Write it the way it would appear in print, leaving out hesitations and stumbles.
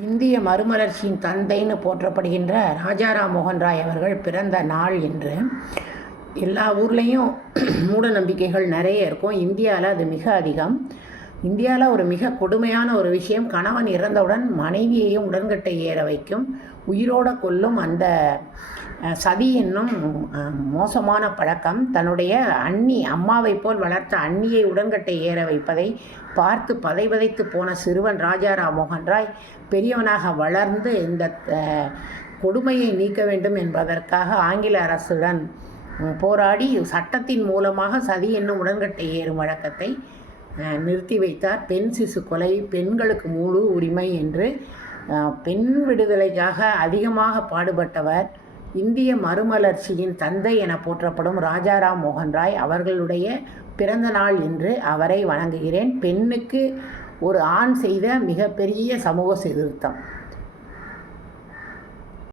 இந்திய மறுமலர்ச்சியின் தந்தைன்னு போற்றப்படுகின்ற ராஜாராம் மோகன் ராய் அவர்கள் பிறந்த நாள் என்று எல்லா ஊர்லேயும் மூட நம்பிக்கைகள் நிறைய இருக்கும். இந்தியாவில் அது மிக அதிகம். இந்தியாவில் ஒரு மிக கொடுமையான ஒரு விஷயம், கணவன் இறந்தவுடன் மனைவியையும் உடன்கட்டை ஏற வைக்கும், உயிரோட கொல்லும் அந்த சதி என்னும் மோசமான பழக்கம். தன்னுடைய அம்மாவை போல் வளர்த்த அண்ணியை உடன்கட்டை ஏற வைப்பதை பார்த்து பதைபதைத்து போன சிறுவன் ராஜாராம் மோகன் ராய் பெரியவனாக வளர்ந்து இந்த கொடுமையை நீக்க வேண்டும் என்பதற்காக ஆங்கில அரசுடன் போராடி சட்டத்தின் மூலமாக சதி என்னும் உடன்கட்டை ஏறும் வழக்கத்தை நிறுத்தி வைத்தார். பெண் சிசு கொலை, பெண்களுக்கு முழு உரிமை என்று பெண் விடுதலைக்காக அதிகமாக பாடுபட்டவர். இந்திய மறுமலர்ச்சியின் தந்தை என போற்றப்படும் ராஜாராம் மோகன் ராய் அவர்களுடைய பிறந்த நாள் என்று அவரை வணங்குகிறேன். பெண்ணுக்கு ஒரு ஆண் செய்த மிகப்பெரிய சமூக சீர்திருத்தம்.